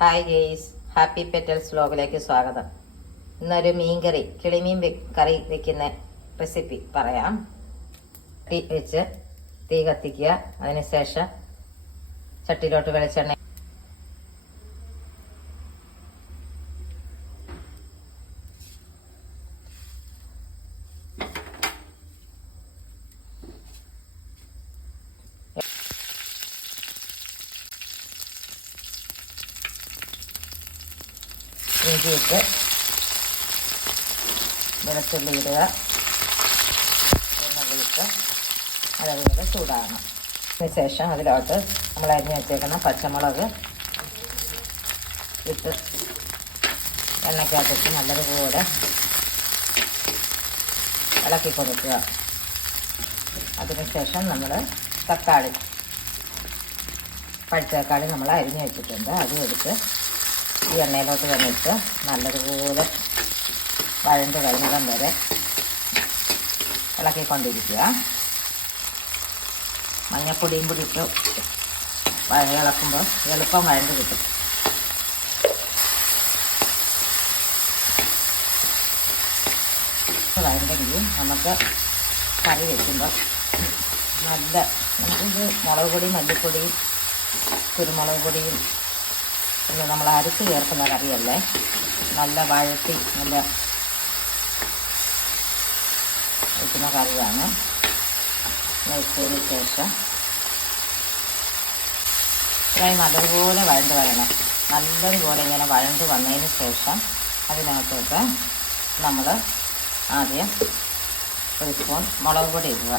Hi guys, happy petals വ്ലോഗിലേക്ക് സ്വാഗതം. ഇന്നൊരു മീൻകറി, കിളിമീൻ കറി വെക്കുന്ന റെസിപ്പി പറയാം. തീ കത്തിക്കുക. അതിനുശേഷം ചട്ടിയിലോട്ട് വെളിച്ചെണ്ണ ഇഞ്ചിയിട്ട് വെളുത്തുള്ളി ഇടുക. വെള്ളിയിട്ട് അതതുപോലെ ചൂടാകണം. അതിനുശേഷം അതിലോട്ട് നമ്മൾ അരിഞ്ഞ് വെച്ചേക്കുന്ന പച്ചമുളക് ഇട്ട് എണ്ണയ്ക്കകത്തിട്ട് നല്ലതുപോലെ ഇളക്കി കൊടുക്കുക. അതിനുശേഷം നമ്മൾ തക്കാളി, പഴുത്ത തക്കാളി നമ്മൾ അരിഞ്ഞ് വെച്ചിട്ടുണ്ട്, അതും എടുത്ത് ഈ എണ്ണയിലോട്ട് വന്നിട്ട് നല്ലതുപോലെ വഴണ്ട് കഴിഞ്ഞിടം വരെ ഇളക്കിക്കൊണ്ടിരിക്കുക. മഞ്ഞപ്പൊടിയും കൂടി ഇട്ട് ഇളക്കുമ്പോൾ എളുപ്പം വഴണ്ട് കിട്ടും. വഴണ്ടെങ്കിൽ നമുക്ക് കറി വയ്ക്കുമ്പോൾ നമുക്കിത് മുളക് പൊടിയും മല്ലിപ്പൊടിയും കുരുമുളക് പൊടിയും പിന്നെ നമ്മൾ അരച്ച് ചേർക്കുന്ന കറിയല്ലേ, നല്ല വഴറ്റി നല്ല വയ്ക്കുന്ന കറിയാണ്. വെച്ചതിന് ശേഷം ഇത്രയും നല്ലതുപോലെ വഴണ്ട് വരണം. നല്ലതുപോലെ ഇങ്ങനെ വഴണ്ട് വന്നതിന് ശേഷം അതിനകത്തോട്ട് നമ്മൾ ആദ്യം ഒരു സ്പൂൺ മുളക് പൊടി ഇടുക.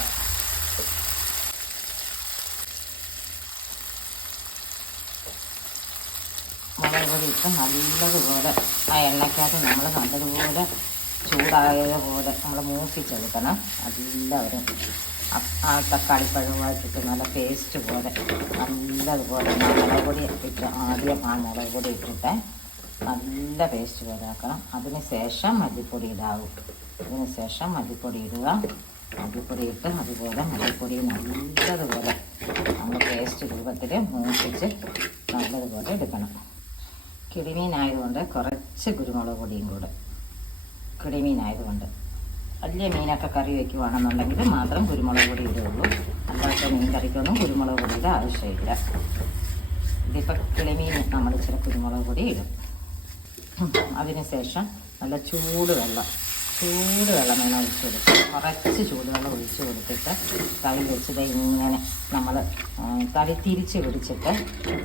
മുളക് പൊടി ഇട്ട് നല്ലതുപോലെ ആ എണ്ണയ്ക്കകത്ത് നമ്മൾ നല്ലതുപോലെ ചൂടായതുപോലെ നമ്മൾ മൂപ്പിച്ചെടുക്കണം. എല്ലാവരും ആ തക്കാളിപ്പഴമായിട്ടിട്ട് നല്ല പേസ്റ്റ് പോലെ നല്ലതുപോലെ മുളക് പൊടി ഇട്ട് ആദ്യം ആ മുളക് പൊടി ഇട്ടിട്ട് നല്ല പേസ്റ്റ് പോലെ ആക്കണം. അതിന് ശേഷം മല്ലിപ്പൊടി ഇടാവും. അതിന് ശേഷം മല്ലിപ്പൊടി ഇടുക. മല്ലിപ്പൊടി ഇട്ട് അതുപോലെ മല്ലിപ്പൊടി നല്ലതുപോലെ നമ്മൾ പേസ്റ്റ് രൂപത്തിൽ മൂപ്പിച്ച് നല്ലതുപോലെ എടുക്കണം. കിളിമീനായതുകൊണ്ട് കുറച്ച് കുരുമുളക് പൊടിയും കൂടെ, കിളിമീനായതുകൊണ്ട്. വലിയ മീനൊക്കെ കറി വയ്ക്കുവാണെന്നുണ്ടെങ്കിൽ മാത്രം കുരുമുളക് പൊടി ഇടുകയുള്ളൂ. അല്ലാത്ത മീൻ കറിക്കൊന്നും കുരുമുളക് പൊടിയുടെ ആവശ്യമില്ല. ഇതിപ്പോൾ കിളിമീൻ നമ്മൾ ഇച്ചിരി കുരുമുളക് പൊടി ഇടും. അതിനുശേഷം നല്ല ചൂടുവെള്ളം വേണം ഒഴിച്ചു കൊടുക്കുക. കുറച്ച് ചൂടുവെള്ളം ഒഴിച്ചു കൊടുത്തിട്ട് തവി വെച്ചിട്ട് ഇങ്ങനെ നമ്മൾ തവി തിരിച്ച് പിടിച്ചിട്ട്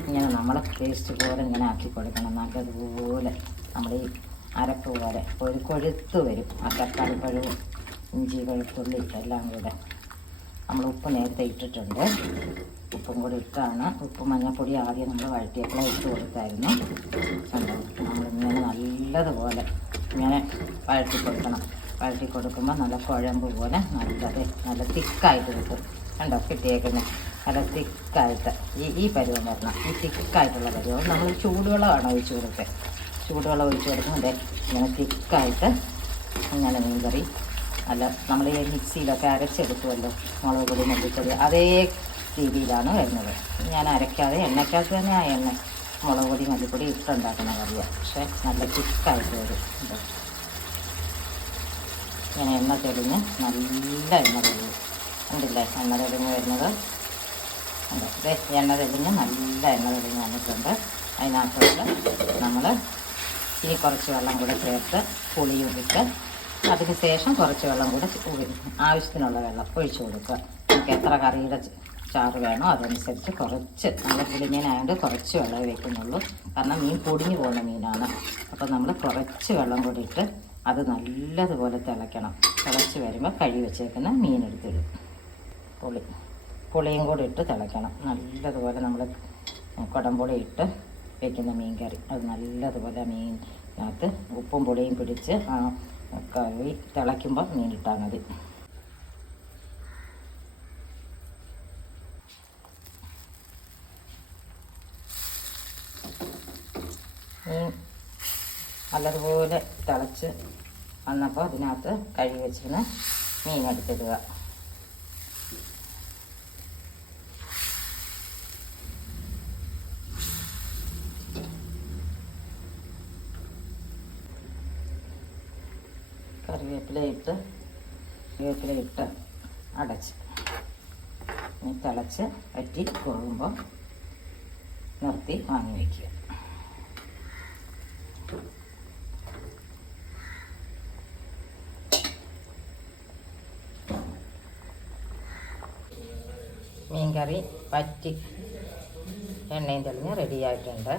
ഇങ്ങനെ നമ്മൾ പേസ്റ്റ് പോലെ ഇങ്ങനെ ആക്കി കൊടുക്കണം. നല്ലതുപോലെ നമ്മൾ ഈ അരപ്പ് പോലെ ഒരു കൊഴുത്ത് വരും. ആ തക്കാളിപ്പഴവും ഇഞ്ചി വെളുത്തുള്ളി എല്ലാം കൂടെ നമ്മൾ ഉപ്പ് നേരത്തെ ഇട്ടിട്ടുണ്ട്. ഉപ്പും കൂടി ഇട്ടാണ്. ഉപ്പ് മഞ്ഞൾപ്പൊടി ആദ്യം നമ്മൾ വഴറ്റിയപ്പോഴേ ഇട്ട് കൊടുത്തായിരുന്നു. നമ്മളിങ്ങനെ നല്ലതുപോലെ ഇങ്ങനെ വഴറ്റി കൊടുക്കണം. വഴറ്റി കൊടുക്കുമ്പോൾ നല്ല കുഴമ്പ് പോലെ നല്ല തിക്കായിട്ട് കിട്ടും. കണ്ടോ കിട്ടിയേക്കുന്നത് നല്ല തിക്കായിട്ട് ഈ പരുവം വരണം. ഈ തിക്കായിട്ടുള്ള പരുവം നമ്മൾ ചൂടുവെള്ളമാണ് ഒഴിച്ച് കൊടുത്തത്. ചൂടുവെള്ളം ഒഴിച്ച് കൊടുക്കുമ്പോൾ ഇങ്ങനെ തിക്കായിട്ട് ഇങ്ങനെ മീൻകറി അല്ല നമ്മൾ ഈ മിക്സിയിലൊക്കെ അരച്ചെടുക്കുമല്ലോ മുളക് പൊടി മല്ലിപ്പൊടി, അതേ രീതിയിലാണ് വരുന്നത്. ഞാൻ അരയ്ക്കാതെ എണ്ണയ്ക്കകത്ത് തന്നെ ആ എണ്ണ മുളക് പൊടി മല്ലിപ്പൊടി ഇട്ടുണ്ടാക്കുന്ന കറിയാണ്. പക്ഷേ നല്ല തിക്കായിട്ട് വരും. ഇങ്ങനെ എണ്ണ തെളിഞ്ഞ് നല്ല എണ്ണ തെളിഞ്ഞ് ഉണ്ടല്ലേ, എണ്ണ തെളിഞ്ഞ് വരുന്നത് ഉണ്ട്. എണ്ണ തെളിഞ്ഞ് നല്ല എണ്ണ തെളിഞ്ഞ് വന്നിട്ടുണ്ട്. അതിനകത്തോട്ട് നമ്മൾ ഇനി കുറച്ച് വെള്ളം കൂടെ ചേർത്ത് പുളിയും ഇട്ട് അതിന് ശേഷം കുറച്ച് വെള്ളം കൂടെ ആവശ്യത്തിനുള്ള വെള്ളം ഒഴിച്ചു കൊടുക്കുക. നമുക്ക് എത്ര കറിയുടെ ചാറ് വേണോ അതനുസരിച്ച് കുറച്ച്, നല്ല പുളിമീനായതുകൊണ്ട് കുറച്ച് വെള്ളമേ വയ്ക്കുന്നുള്ളൂ. കാരണം മീൻ പൊടിഞ്ഞു പോകുന്ന മീനാണ്. അപ്പോൾ നമ്മൾ കുറച്ച് വെള്ളം കൂടി ഇട്ട് അത് നല്ലതുപോലെ തിളയ്ക്കണം. തിളച്ച് വരുമ്പോൾ കഴുകി വെച്ചേക്കുന്ന മീനെടുത്തിടും. പുളിയും കൂടി ഇട്ട് തിളയ്ക്കണം. നല്ലതുപോലെ നമ്മൾ കുടംപുളി ഇട്ട് വയ്ക്കുന്ന മീൻ കറി അത് നല്ലതുപോലെ മീനിനകത്ത് ഉപ്പും പൊടിയും പിടിച്ച് ആ കറി തിളയ്ക്കുമ്പോൾ മീനിട്ടാൽ മതി. മീൻ നല്ലതുപോലെ തിളച്ച് വന്നപ്പോൾ അതിനകത്ത് കഴുകി വെച്ചിരുന്ന് മീനെടുത്തിടുക. കറിവേപ്പില ഇട്ട് അടച്ച് തിളച്ച് വറ്റി കുറുകുമ്പോൾ നിർത്തി വാങ്ങി വയ്ക്കുക. മീൻകറി വറ്റി എണ്ണയും തെളിഞ്ഞ് റെഡിയായിട്ടുണ്ട്.